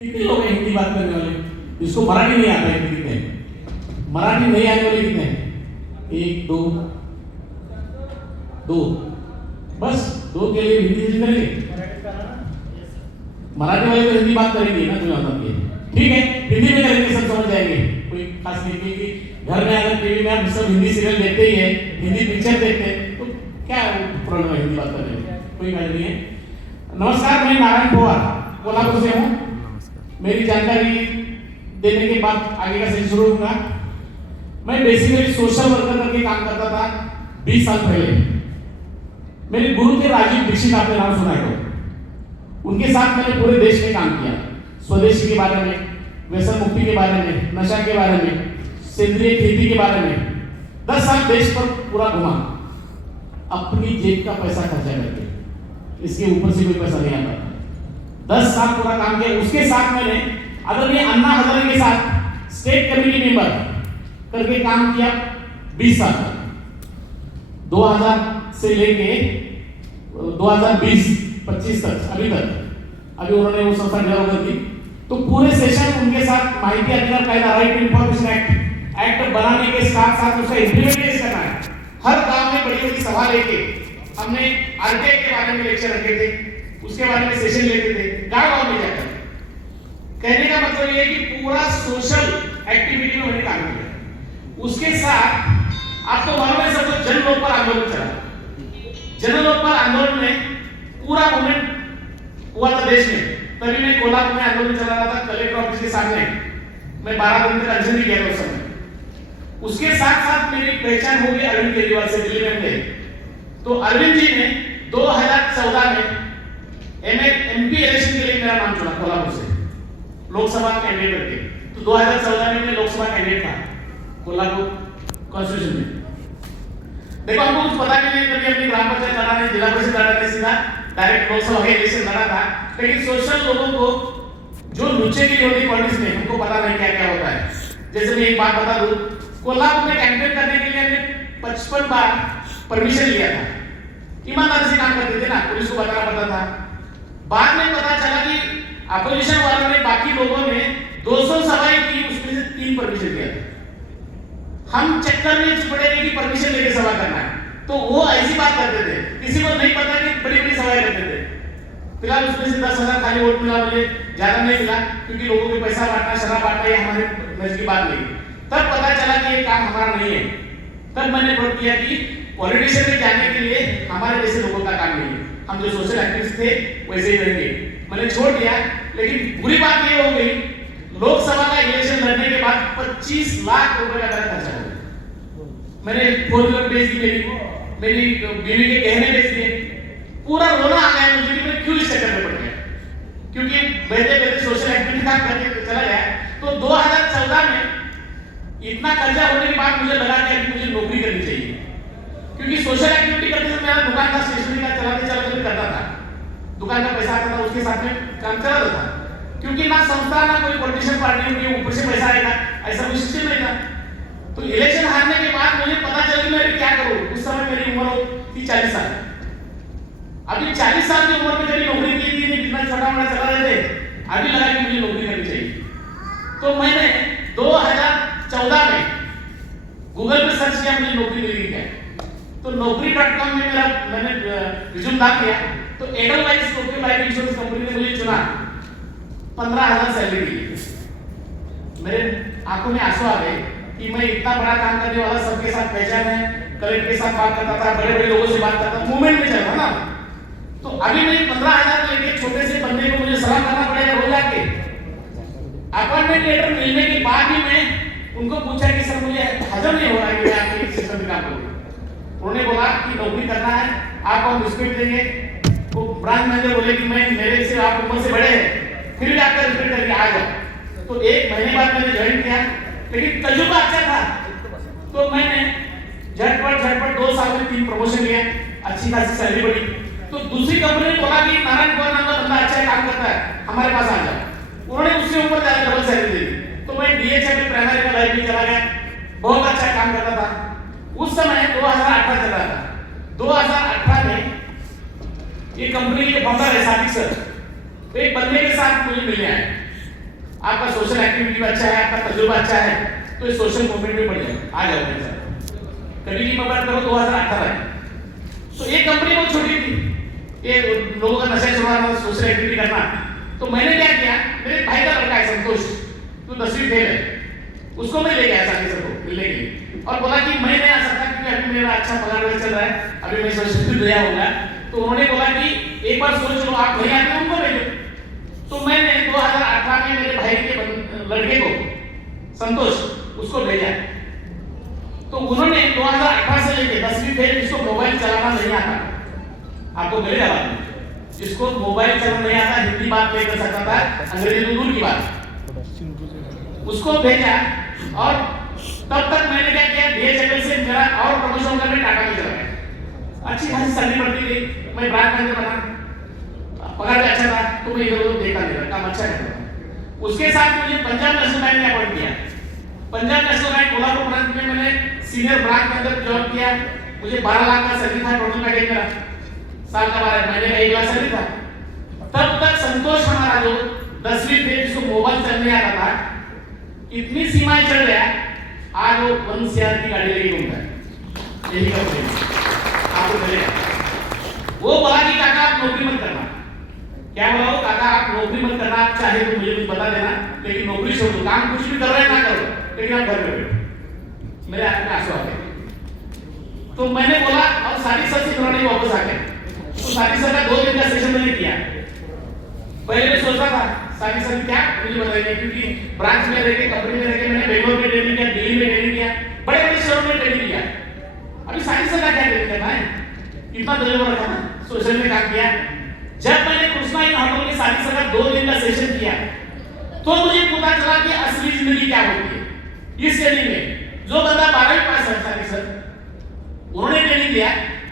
कितने लोग हैं हिंदी बात करने वाले जिसको मराठी नहीं आता है? कितने मराठी नहीं आने वाले कितने? एक दो दो, बस दो के लिए हिंदी से करेंगे। मराठी वाले तो हिंदी बात करेंगे ना, कोई मतलब नहीं। ठीक है, हिंदी में करेंगे, सब समझ जाएंगे। कोई खास नहीं कि घर में अगर टीवी में आप सब हिंदी सीरियल देखते ही है, हिंदी पिक्चर देखते हैं, तो क्या प्रॉब्लम है हिंदी बात करने में? कोई बात नहीं है। नमस्कार, मैं नारायण पवार कोल्हापुर से हूँ। मेरी जानकारी देने के बाद आगे का सेशन शुरू होगा। मैं बेसिकली सोशल वर्कर करके काम करता था 20 साल पहले। मेरे गुरु थे राजीव दीक्षित, आपने नाम सुना है तो। उनके साथ मैंने पूरे देश में काम किया, स्वदेशी के बारे में, व्यसन मुक्ति के बारे में, नशा के बारे में, सेंद्रीय खेती के बारे में 10 साल देश पर पूरा घुमा, अपनी जेब का पैसा खर्चा करके। इसके ऊपर से कोई पैसा नहीं आता। 10 साल पूरा काम किया। उसके साथ मैंने आदरणीय अन्ना हजारे के साथ स्टेट कमेटी मेंबर करके काम किया 20 साल तक। 2000 से लेके 2020-25 तक, अभी उन्होंने वो संस्था डेवलप कर दी। तो पूरे सेशन उनके साथ माहिती अधिकार कायदा, राइट टू इंफॉर्मेशन एक्ट बनाने के साथ साथ उसका इम्प्लीमेंटेशन करना है। हर गांव में बड़ी बड़ी सभा लेके हमने आरटीआई के बारे में लेक्चर रखे थे, उसके बारे में सेशन लेते थे गांव में जाकर। कहने का मतलब ये है कि पूरा सोशल एक्टिविटी में मैंने काम किया। उसके साथ आपको मालूम है सब, जन लोकपाल आंदोलन चला। जन लोकपाल आंदोलन में पूरा मूवमेंट हुआ था देश में। तभी मैं कोल्हापुर में आंदोलन चला रहा था कलेक्टर ऑफिस के सामने। मैं 12 दिन तक अनशन भी किया था उस समय। उसके साथ साथ मेरी पहचान हो गई अरविंद केजरीवाल से, दिल्ली में थे। तो अरविंद जी ने 2014 में एमपी इलेक्शन के लिए मेरा नाम चुना कोल्हापुर से, लोकसभा कैंडिडेट करके। तो 2014 में मैं लोकसभा कैंडिडेट था कोल्हापुर कॉन्स्टिट्यूशन में। देखो, हमको कुछ पता भी नहीं, कभी अपनी ग्राम पंचायत लड़ा नहीं, जिला परिषद लड़ा नहीं, सीधा डायरेक्ट लोकसभा के इलेक्शन लड़ा था। लेकिन सोशल लोगों को जो नीचे की होती पॉलिटिक्स में, हमको पता नहीं क्या क्या होता है। जैसे मैं एक बात बता दूं, कोल्हापुर में कैंपेन करने के लिए हमने 55 बार परमिशन लिया था। ईमानदारी से काम करते थे ना, पुलिस को बताना पड़ता था। बाद में पता चला कि अपोजिशन वालों ने, बाकी लोगों ने 200 सभाएं की, उसमें से 3 परमिशन दिया था। हम चक्कर में पड़े कि परमिशन लेके सभा करना है, तो वो ऐसी बात करते थे, किसी को नहीं पता कि बड़ी बड़ी सभाएं करते थे। फिलहाल उसमें से 10,000 खाली वोट मिला, मुझे ज्यादा नहीं मिला, क्योंकि लोगों को पैसा बांटना, शराब बांटना ये हमारे नजर की बात नहीं। तब पता चला कि ये काम हमारा नहीं है। तब मैंने प्रूव किया कि पॉलिटिशियन में जाने के लिए हमारे जैसे लोगों का काम नहीं है। हम जो सोशल एक्टिविस्ट थे वैसे ही रहेंगे। मैंने छोड़ दिया। लेकिन बुरी बात ये हो गई, लोकसभा का इलेक्शन लड़ने के बाद 25 लाख रुपए का मेरा खर्चा हो गया। मैंने 4 व्हीलर बेच दी, मेरी बीवी के गहने बेच दिए। पूरा रोना आ गया मुझे कि मैं क्यों इस चक्कर में पड़ गया, क्योंकि बैठे सोशल एक्टिविटी काम करके चला गया। तो 2014 में इतना कर्जा होने के बाद मुझे लगा कि मुझे नौकरी करनी चाहिए, क्योंकि सोशल एक्टिविटी करते समय मेरा दुकान का स्टेशनरी का चलाते करता था। दुकान का पैसा आता था, उसके साथ में काम चलाता था। क्योंकि ना संस्था ना कोई पॉलिटिशियन पार्टी उनके ऊपर से पैसा आएगा, ऐसा कोई सिस्टम नहीं था। तो इलेक्शन हारने के बाद मुझे पता चला कि मैं क्या करूं। उस समय मेरी उम्र थी 40 साल। अभी 40 साल की उम्र में कभी नौकरी की थी नहीं, कितना छोटा मोटा चला रहे थे। अभी लगा कि मुझे नौकरी करनी चाहिए। तो मैंने 2014 में गूगल पे सर्च किया, मुझे नौकरी मिल गई है। तो naukri.com में मैंने रिज्यूम डाल दिया। तो Edelweiss total life insurance company ने मुझे चुना, 15,000 सैलरी दी। मेरे आंखों में आंसू आ गए कि मैं इतना बड़ा काम करने वाला, सबके साथ पहचान है, कलेक्टर के साथ बात करता था, बड़े बड़े लोगों से बात करता था, मूवमेंट में चल रहा ना। तो अभी मैं 15,000 लेके छोटे से बंदे को मुझे सलाह करना पड़ेगा रोज आके। अपॉइंटमेंट लेटर मिलने के बाद भी मैं उनको पूछा कि सर मुझे हजम नहीं हो रहा है कि मैं आपके सिस्टम में काम करूं। उन्होंने बोला कि नौकरी करना है, आपको हम रिस्पेक्ट देंगे। वो ब्रांच मैनेजर बोले कि मैं, मेरे से आप उम्र से बड़े हैं, फिर भी आपका रिस्पेक्ट करके आ जाओ। तो 1 महीने बाद मैंने ज्वाइन किया, लेकिन तजुर्बा अच्छा था। तो मैंने झटपट 2 साल में 3 प्रमोशन लिया, अच्छी खासी सैलरी बढ़ी। तो दूसरी कंपनी ने बोला कि नारायण पवार नाम का बंदा अच्छा काम करता है, हमारे पास आ जाओ। उन्होंने उससे ऊपर ज्यादा डबल सैलरी दे दी। तो मैं डीएचए में प्राइमरी का लाइफ में चला गया, बहुत अच्छा काम करता था। उस समय 2018 चल रहा था। 2018 में ये कंपनी के फाउंडर है सादिक सर, एक बंदे के साथ मुझे मिलने आए। आपका सोशल एक्टिविटी अच्छा है, आपका तजुर्बा अच्छा है, तो इस सोशल मूवमेंट में बढ़ जाओ, आ जाओ मेरे साथ। कभी की मैं बात करो 2018 है, तो एक कंपनी बहुत छोटी थी, ये लोगों का नशा छुड़ाना, सोशल एक्टिविटी करना। तो मैंने क्या किया, मेरे भाई का लड़का है संतोष, तो 10वीं फेल है, उसको मैं ले गया साथी सर को मिलने के लिए और बोला कि मैं नहीं आ सकता क्योंकि अभी मेरा अच्छा पगार चल रहा है, अभी मैं सोशल दिया होगा। तो उन्होंने बोला कि एक बार सोच लो, आप नहीं आते उनको भेजो। तो मैंने 2018 में मेरे भाई के लड़के को संतोष उसको भेजा। तो उन्होंने 2018 से लेकर 10वीं फेल, जिसको मोबाइल चलाना नहीं आता, आपको मिलेगा बात में, जिसको मोबाइल चलाना नहीं आता, हिंदी बात नहीं कर सकता था, अंग्रेजी तो दूर की बात, उसको भेजा। और तब तक मैंने क्या किया, DHL से मेरा और प्रमोशन करने टाटा में चला गया, अच्छी खासी सैलरी बढ़ती गई, मैं ब्रांच मैनेजर बना, पगार भी अच्छा था, तो मैं इधर उधर देखता नहीं था, काम अच्छा करता था। उसके साथ मुझे पंजाब नेशनल बैंक में अपॉइंट किया। Punjab national bank Kolhapur branch में मैंने सीनियर ब्रांच मैनेजर जॉब किया। मुझे 12 लाख का सैलरी था, टोटल पैकेज मेरा साल का 12 महीने का 1 लाख सैलरी था। तब तक संतोष हमारा जो 10वीं फेल, जिसको मोबाइल चलने आता था, इतनी सीमाएं चढ़ गया, आज वो 1 CR की गाड़ी लेके घूमता है, यही कंपनी आपको मिलेगा। वो बोला कि काका आप नौकरी मत करना, क्या बोला वो, काका आप नौकरी मत करना, आप चाहे तो मुझे कुछ बता देना, लेकिन नौकरी छोड़ दो, काम कुछ भी करो या ना करो, लेकिन आप घर पे बैठो। मेरे आंख में आंसू आ गए। तो मैंने बोला, अब साथी सर से उन्होंने वापस आ गए। तो साथी सर का 2 दिन का सेशन मैंने किया। पहले मैं सोचता था साथी सर क्या मुझे बताइए, क्योंकि ब्रांच में रह के, कंपनी में रह के मैंने बेंगलोर में ट्रेनिंग किया, दिल्ली में ट्रेनिंग किया, बड़े बड़े शहरों में ट्रेनिंग किया। अभी साथी सर का क्या ट्रेनिंग करना है, इतना तजुर्बा रखा ना, सोशल में काम किया। जब मैंने कृष्णा इन होटल में साथी सर का 2 दिन का सेशन किया, तो मुझे पता चला कि असली जिंदगी क्या होती है। इस ट्रेनिंग में जो बंदा 12वीं पास है, साथी सर उन्होंने ट्रेनिंग दिया,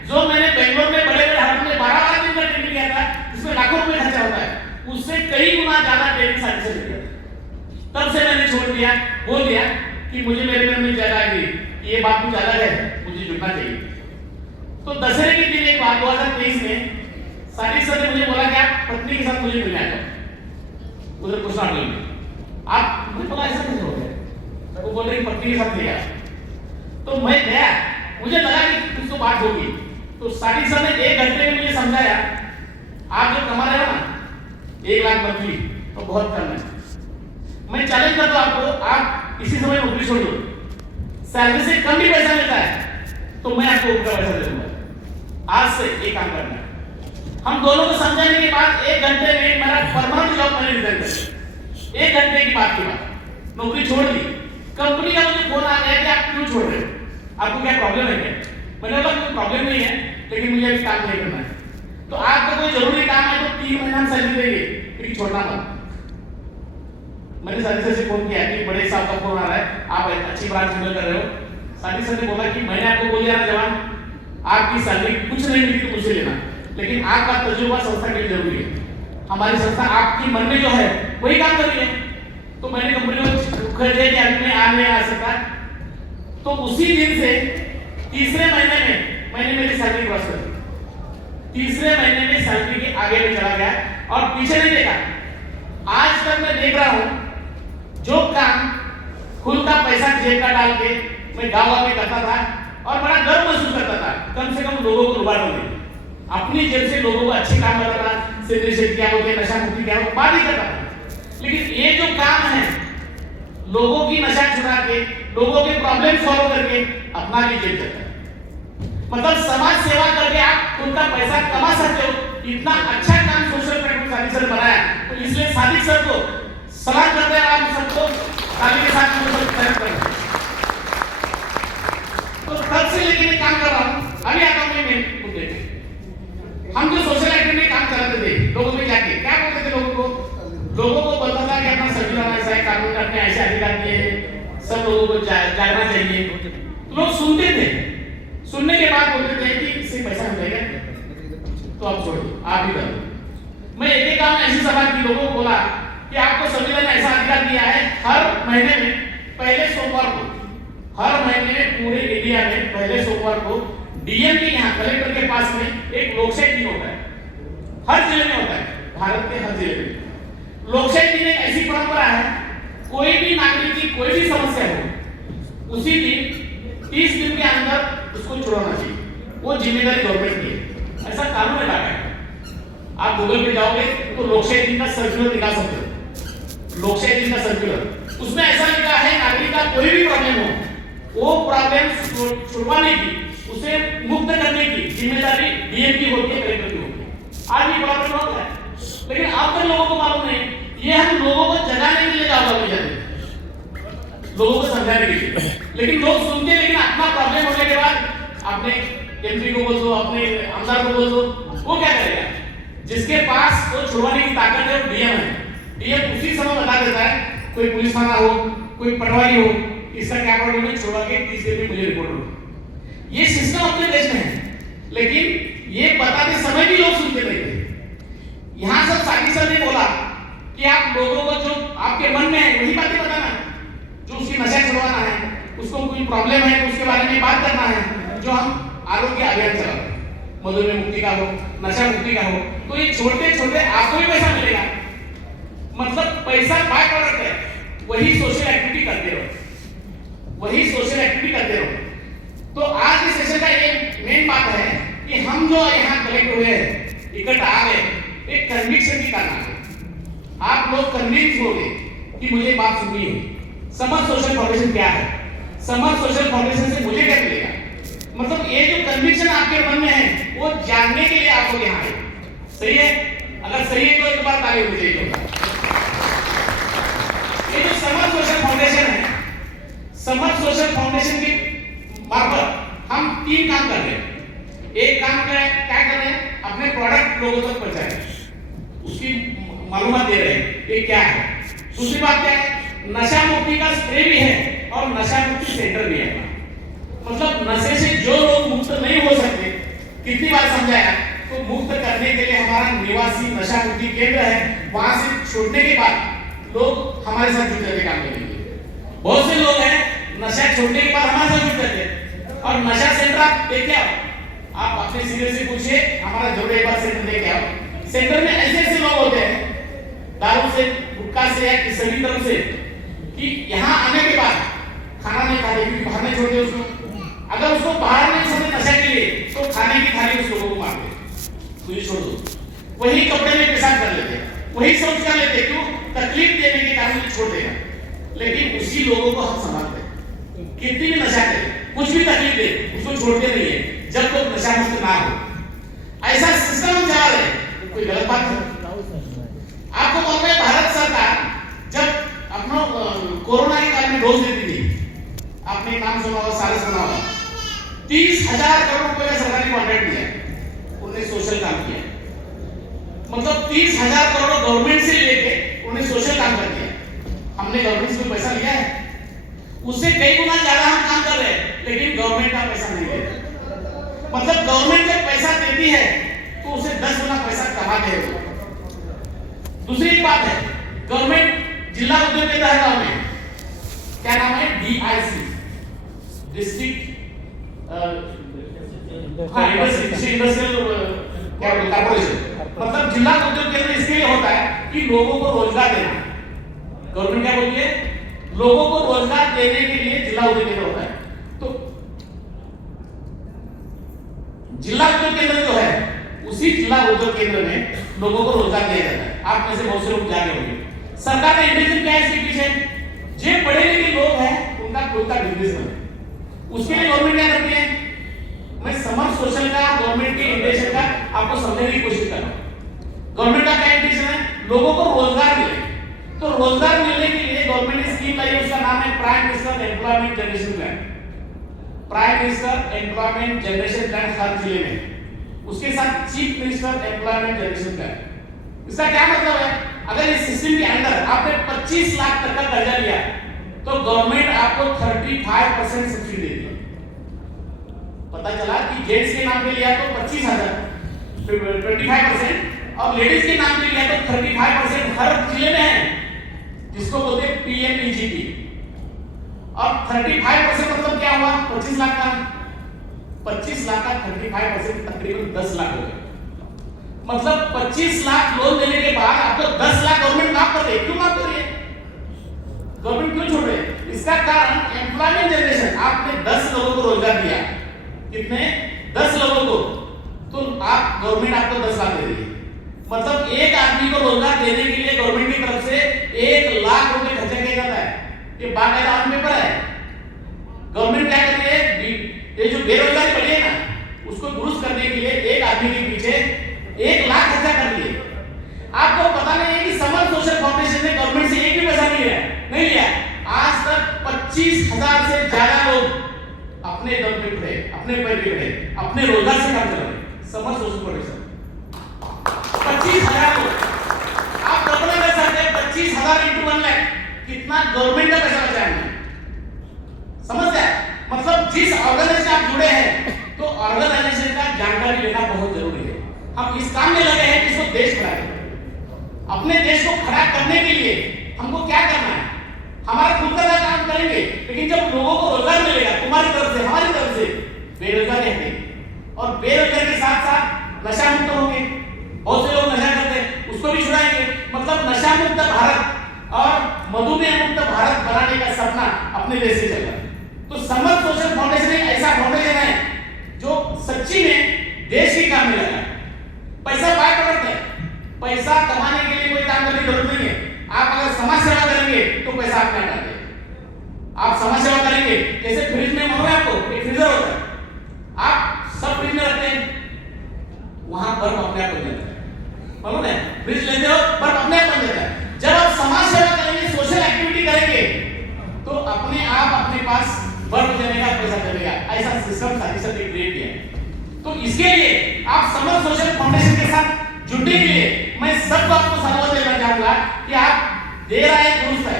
जो मैंने बेंगलोर में बड़े बड़े होटल में 12 दिन का ट्रेनिंग किया था, जिसमें लाखों रुपए खर्चा होता है, उससे कई गुना ज्यादा ट्रेनिंग साथी से लिया। तब से मैंने छोड़ दिया, बोल दिया कि मुझे मेरे मन में ज्यादा आई, ये बात कुछ अलग है, मुझे जुड़ना चाहिए। तो दशहरे के दिन एक बार 2023 में साथी सर ने मुझे बोला कि आप पत्नी के साथ मुझे मिलने आ जाओ उधर कृष्णा होटल में। आप, मुझे बोला ऐसा कैसे हो गया, वो बोल रहे पत्नी के साथ ले गया। तो मैं गया, मुझे लगा कि कुछ तो बात होगी। तो साथी सर ने 1 घंटे में मुझे समझाया, आप जो कमा रहे हो ना 1 लाख मंथली, तो बहुत कम है। मैं चैलेंज करता हूं आपको, आप इसी समय नौकरी छोड़ दो, सैलरी से कम भी पैसा मिलता है तो मैं आपको उनका पैसा दे दूंगा। आज से ये काम करना है। हम दोनों को समझाने के बाद 1 घंटे में मेरा परमानेंट जॉब मैंने रिजाइन कर दिया। 1 घंटे की बात के बाद नौकरी छोड़ दी। कंपनी का मुझे फोन आ गया कि आप क्यों छोड़ रहे हो, आपको क्या प्रॉब्लम है क्या? मैंने बोला कोई प्रॉब्लम नहीं है, लेकिन मुझे अभी काम नहीं करना है। तो आपको कोई जरूरी काम है तो 3 महीना हम सैलरी देंगे, लेकिन छोड़ना मत। मैंने साथी सर से फोन किया कि बड़े साहब का फोन आ रहा है, आप अच्छी ब्रांच हैंडल कर रहे हो। साथी सर ने बोला कि मैंने आपको बोल दिया ना जवान, आपकी सैलरी कुछ नहीं मिली तो मुझसे लेना, लेकिन आपका तजुर्बा संस्था के लिए जरूरी है। हमारी संस्था आपकी मन में जो है वही काम कर रही है। तो मैंने कंपनी को कह दिया कि अभी मैं आ नहीं आ सकता। तो उसी दिन से तीसरे महीने में मैंने मेरी सैलरी क्रॉस कर दी। तीसरे महीने में सैलरी के आगे में चला गया और पीछे नहीं देखा। आज तक मैं देख रहा हूं जो काम खुद का पैसा जेब का डाल के मैं गांव में करता था और बड़ा गर्व महसूस करता था, कम से कम लोगों को रुपा नहीं, अपनी जेब से लोगों को अच्छे काम करता था, सिगरेट से क्या हो गया, नशा मुक्ति क्या हो, बात ही करता था। लेकिन ये जो काम है लोगों की नशा छुड़ा के, लोगों के प्रॉब्लम सॉल्व करके अपना भी जेब चलता है, मतलब समाज सेवा करके आप खुद का पैसा कमा सकते हो। इतना अच्छा काम सोशल प्लेटफॉर्म सादिक सर बनाया, तो इसलिए सादिक सर को सलाम करते हैं। आप सबको ताली के साथ तो तब से लेके काम कर रहा हूं। अभी आता हूं मैं मुद्दे पे। हम जो सोशल एक्टिविटी काम करते थे, लोगों में क्या किया, क्या बोलते थे लोगों को पता था कि अपना संविधान ऐसा है, कानून अपने ऐसे अधिकार दिए, सब लोगों को जानना चाहिए। तो लोग सुनते थे, सुनने के बाद बोलते थे कि इससे पैसा मिलेगा तो आप छोड़ो, आप ही करो। मैं एक काम ऐसी सभा की लोगों को बोला कि आपको संविधान ने ऐसा अधिकार दिया है, हर महीने में पहले सोमवार को, हर महीने में पूरे इंडिया में पहले सोमवार को डीएम के यहाँ कलेक्टर के पास में एक लोकशाही दिन होता है, हर जिले में होता है, भारत के हर जिले में लोकशाही दिन एक ऐसी परंपरा है, कोई भी नागरिक की कोई भी समस्या हो उसी दिन 30 दिन के अंदर उसको छुड़ाना चाहिए, वो जिम्मेदारी गवर्नमेंट की है, ऐसा कानून में लगा है। आप गूगल पे जाओगे तो लोकशाही दिन का सर्कुलर निकाल सकते हो, लोकशाही दिन का सर्कुलर, उसमें ऐसा लिखा है नागरिक का कोई भी प्रॉब्लम हो वो प्रॉब्लम छुड़वाने की, उसे मुक्त करने की जिम्मेदारी डीएम की होती है, कलेक्टर की होती है। आज भी प्रॉब्लम होता है, लेकिन अब तक लोगों को मालूम नहीं, ये हम लोगों को जगाने के लिए जाओगे जाते, लोगों को समझाने के लिए, लेकिन लोग सुनते लेकिन अपना प्रॉब्लम होने के बाद अपने एमपी को बोल दो, अपने आमदार को बोल दो, वो क्या करेगा? जिसके पास वो छुड़वाने की ताकत है वो डीएम है, डीएम उसी समय बता देता है, कोई पुलिस थाना हो, कोई पटवारी हो, इसका क्या प्रॉब्लम है, छुड़वा के 30 दिन में मुझे रिपोर्ट दो। ये सिस्टम अपने देश में है, लेकिन ये बताते समय भी लोग सुनते नहीं थे। यहाँ सब साकी सर ने बोला कि आप लोगों को जो आपके मन में है वही बातें बताना, जो उसकी नशा छुड़वाना है, उसको कोई प्रॉब्लम है तो उसके बारे में बात करना है, जो हम आरोग्य अभियान चलाते हैं, मधुमेह मुक्ति का हो, नशा मुक्ति का हो, तो ये छोटे छोटे आपको भी पैसा मिलेगा, मतलब पैसा बाय प्रोडक्ट है, वही सोशल एक्टिविटी करते रहो, वही सोशल एक्टिविटी करते रहो। तो आज के सेशन का ये मेन बात है कि हम जो यहाँ कलेक्ट हुए हैं, इकट्ठा आ गए, एक कन्विक्शन की करना है। आप लोग कन्विंस हो गए कि मुझे बात सुननी है। समर सोशल फाउंडेशन क्या है, समर सोशल फाउंडेशन से मुझे क्या मिलेगा, मतलब ये जो कन्विक्शन आपके मन में है वो जानने के लिए आप लोग यहाँ आए। सही है? अगर सही है तो एक बार ताली होनी चाहिए। ये जो समर सोशल फाउंडेशन है, समर सोशल फाउंडेशन के मार्फत हम 3 काम कर रहे हैं। एक काम क्या कर रहे हैं, अपने प्रोडक्ट लोगों तक पहुंचा रहे हैं, उसकी मालूमात दे रहे हैं ये क्या है। दूसरी बात क्या है, नशा मुक्ति का स्प्रे भी है और नशा मुक्ति सेंटर भी है, मतलब नशे से जो लोग मुक्त नहीं हो सकते, कितनी बार समझाया, तो मुक्त करने के लिए हमारा निवासी नशा मुक्ति केंद्र है, वहां से छोड़ने के बाद लोग हमारे साथ जुड़ जाते काम करने के लिए। बहुत से लोग हैं नशा छोड़ने के बाद हमारे साथ जुड़ जाते हैं। और नशा सेंटर आप देखे आप अपने सीनियर से पूछिए, हमारा जरूर एक बार सेंटर देखे आओ। सेंटर में ऐसे ऐसे लोग होते हैं दारू से, गुटखा से या किसी तरफ से, कि यहाँ आने के बाद खाना नहीं खाते क्योंकि बाहर नहीं छोड़ते उसको, अगर उसको बाहर नहीं छोड़े नशा के लिए तो खाने की थाली उस लोगों को मारते, तुझे छोड़ दो, वही कपड़े में पेशाब कर लेते, वही सोच कर लेते, क्यों? तकलीफ देने के कारण छोड़ देगा। लेकिन उसी लोगों को हम संभालते हैं, कितनी भी नशा करे, कुछ भी तकलीफ दे, उसको छोड़ते नहीं है जब तक नशा मुक्त ना हो। ऐसा सिस्टम हम चला रहे हैं, कोई गलत बात है? आपको मालूम है भारत सरकार जब अपना कोरोना के काल में डोज देती थी, आपने नाम सुना होगा, सारे सुना होगा, 30,000 करोड़ रुपए का सरकारी कॉन्ट्रैक्ट दिया, उन्होंने सोशल काम किया, मतलब 30,000 करोड़ गवर्नमेंट से लेके उन्होंने सोशल काम कर दिया। हमने गवर्नमेंट से पैसा लिया है, उससे कई गुना ज्यादा हम काम कर रहे हैं, लेकिन गवर्नमेंट का पैसा नहीं देती, मतलब गवर्नमेंट जब पैसा देती है तो उसे 10 गुना पैसा कमाते हैं। दूसरी एक बात है, गवर्नमेंट जिला उद्योग केंद्र है गांव में, क्या नाम है, डीआईसी, डिस्ट्रिक्ट इंडस्ट्रियल कॉर्पोरेशन, मतलब जिला उद्योग केंद्र इसके लिए होता है कि लोगों को रोजगार देना। गवर्नमेंट क्या बोलती है, लोगों को रोजगार देने के लिए जिला उद्योग केंद्र होता है। तो जिला उद्योग केंद्र जो है, उसी जिला उद्योग केंद्र में लोगों को रोजगार दिया जाता है। आप में से बहुत से लोग जाने होंगे, सरकार का इंटेंशन क्या है इसके पीछे, जो पढ़े लिखे लोग हैं उनका खुद का बिजनेस बने, उसके लिए गवर्नमेंट क्या करती है। मैं समर सोशल का गवर्नमेंट के इंटेंशन का आपको समझने की कोशिश कर रहा हूं। गवर्नमेंट का क्या इंटेंशन है, लोगों को रोजगार मिले, तो रोजगार मिलने के लिए गवर्नमेंट ने स्कीम लाई है, उसका नाम है prime minister employment generation plan. Prime minister employment generation plan हर जिले में, उसके साथ chief minister employment generation plan. इसका क्या मतलब है, अगर इस सिस्टम के अंदर आपने 25 लाख तक का कर्जा लिया तो गवर्नमेंट आपको 35% सब्सिडी देती है। पता चला कि जेंट्स के नाम पे लिया तो 25,000 25%, और लेडीज के नाम पे लिया तो 35% हर जिले में है, जिसको बोलते हैं पीएमईजीपी। और 35% मतलब क्या हुआ, 25 लाख का 25 लाख का 35% तकरीबन 10 लाख हो गया। मतलब 25 लाख लोन देने के बाद आपको 10 लाख गवर्नमेंट माफ कर रही है। क्यों माफ कर रही है? गवर्नमेंट क्यों छोड़ रही है? इसका कारण एम्प्लॉयमेंट जनरेशन। आपने 10 लोगों को रोजगार दिया, कितने? 10 लोगों को, तो आप गवर्नमेंट आपको 10 लाख दे रही है। मतलब एक आदमी को रोजगार देने के लिए गवर्नमेंट की तरफ से 1 लाख रुपए खर्चा किया जाता है। ये बाकायदा ऑन पेपर है। गवर्नमेंट क्या कर रही है? ये जो बेरोजगारी बढ़ी है ना, उसको दुरुस्त करने के लिए एक आदमी के पीछे 1 लाख खर्चा कर दिए। आपको पता नहीं है कि समर सोशल फाउंडेशन ने गवर्नमेंट से एक भी पैसा नहीं लिया। आज तक 25,000 से ज्यादा लोग अपने दम पे खड़े, अपने पैर पे खड़े, अपने रोजगार से काम कर रहे हैं। समर सोशल फाउंडेशन 25,000 लोग। आप कल्पना कर सकते हैं 25,000 इंटू 1 लाख कितना गवर्नमेंट का पैसा बचा है। समझते हैं? मतलब जिस ऑर्गेनाइजेशन से आप जुड़े हैं, तो ऑर्गेनाइजेशन का जानकारी लेना बहुत जरूरी है। हम इस काम में लगे हैं जिसको देश खड़ा है। अपने देश को खड़ा करने के लिए हमको क्या करना है? हमारा खुद का काम करेंगे, लेकिन जब लोगों को रोजगार मिलेगा तुम्हारी तरफ से, हमारी तरफ से, बेरोजगारी हटेगी। और बेरोजगारी के साथ साथ नशा मुक्त होंगे। बहुत से लोग नशा करते हैं, उसको भी छुड़ाएंगे। मतलब नशा मुक्त भारत और मधुमेह मुक्त भारत बनाने का सपना अपने देश से चल रहा है। तो समर सोशल फाउंडेशन एक ऐसा फाउंडेशन है जो सच्ची में देश के काम में लगा है। पैसा बाय प्रोडक्ट है। पैसा कमाने के लिए कोई काम करने की जरूरत नहीं है। आप अगर समाज सेवा करेंगे तो पैसा आपने हटा देगा। आप समाज सेवा करेंगे, जैसे फ्रिज में मालूम है आपको, एक फ्रीजर होता है, आप सब फ्रिज में रखते हैं, वहां बर्फ अपने आप बन जाता है। मालूम है? फ्रिज लेते हो, बर्फ अपने आप बन जाता है। जब आप समाज सेवा करेंगे, सोशल एक्टिविटी करेंगे, तो अपने आप अपने पास बर्फ देने का पैसा चलेगा। ऐसा सिस्टम साथी साथ क्रिएट किया है। तो इसके लिए आप समर सोशल फाउंडेशन के साथ जुड़ने के लिए मैं सबको आपको सलाह देना चाहूंगा कि आप देर आए दुरुस्त है।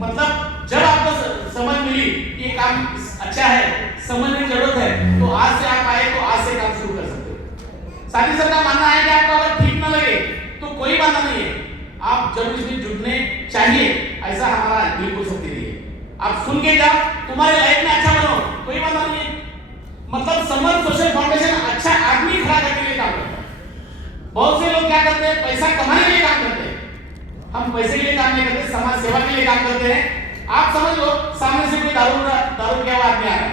मतलब जब आपको समझ मिली कि ये काम अच्छा है, समझने की जरूरत है, तो आज से आप आए तो आज से काम शुरू कर सकते हो। साथी सर का मानना है कि आपको अगर ठीक ना लगे तो कोई बात नहीं है, आप जब इसमें जुड़ने चाहिए, ऐसा हमारा बिल्कुल सत्य नहीं है। आप सुन के जाओ, तुम्हारे लाइफ में अच्छा बनो, कोई बात नहीं है। मतलब समर सोशल फाउंडेशन अच्छा आदमी खड़ा करने के लिए काम करता है। बहुत से लोग क्या करते हैं? पैसा कमाने के लिए काम करते हैं। हम पैसे के लिए काम नहीं करते, समाज सेवा के लिए काम करते हैं। आप समझ लो, सामने से कोई दारू क्या आदमी आ रहा है,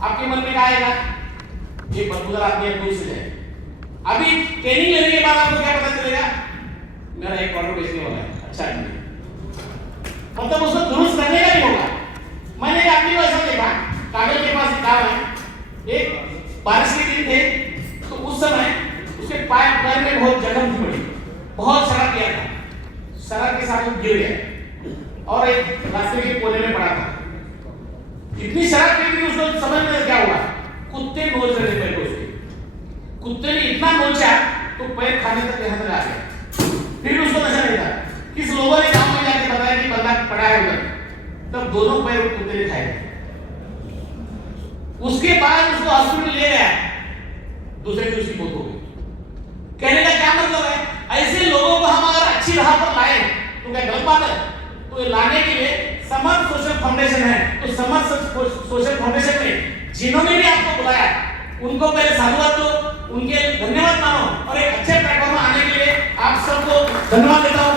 आपके मन में क्या आएगा? ये बदबूदार आदमी है, दूर से जाए। अभी ट्रेनिंग लेने के बाद आपको क्या पता चलेगा? मेरा एक ऑर्डर बेचने वाला है, अच्छा आदमी। मतलब उसको दुरुस्त करने का भी होगा। मैंने एक आदमी को ऐसा देखा, कागज के पास काम है, एक बारिश के दिन थे, तो उस समय उसके पैर में बहुत जख्म थी बड़ी, बहुत शराब किया था, शराब के साथ वो गिर गया और एक रास्ते के कोने में पड़ा था। इतनी शराब पी थी, उसको समझ में क्या हुआ? कुत्ते नोच रहे थे पैर को उसके। कुत्ते ने इतना नोचा तो पैर खाने तक यहाँ तक आ गया। फिर उसको नशा नहीं था। किस लोगों ने गांव में जाके बताया कि बंदा पड़ा है उधर, तब दोनों पैर कुत्ते ने खाए। उसके बाद उसको हॉस्पिटल ले गया, दूसरे दिन उसकी मौत हो गई। कहने का क्या मतलब है? ऐसे लोगों को हम अगर अच्छी राह पर लाए तो क्या गलत बात है? तो ये लाने के लिए समर सोशल फाउंडेशन है। तो समर सोशल फाउंडेशन में जिन्होंने भी आपको बुलाया, उनको पहले साधुवाद दो, उनके धन्यवाद मानो और एक अच्छे प्लेटफॉर्म में आने के लिए आप सबको धन्यवाद देता हूं।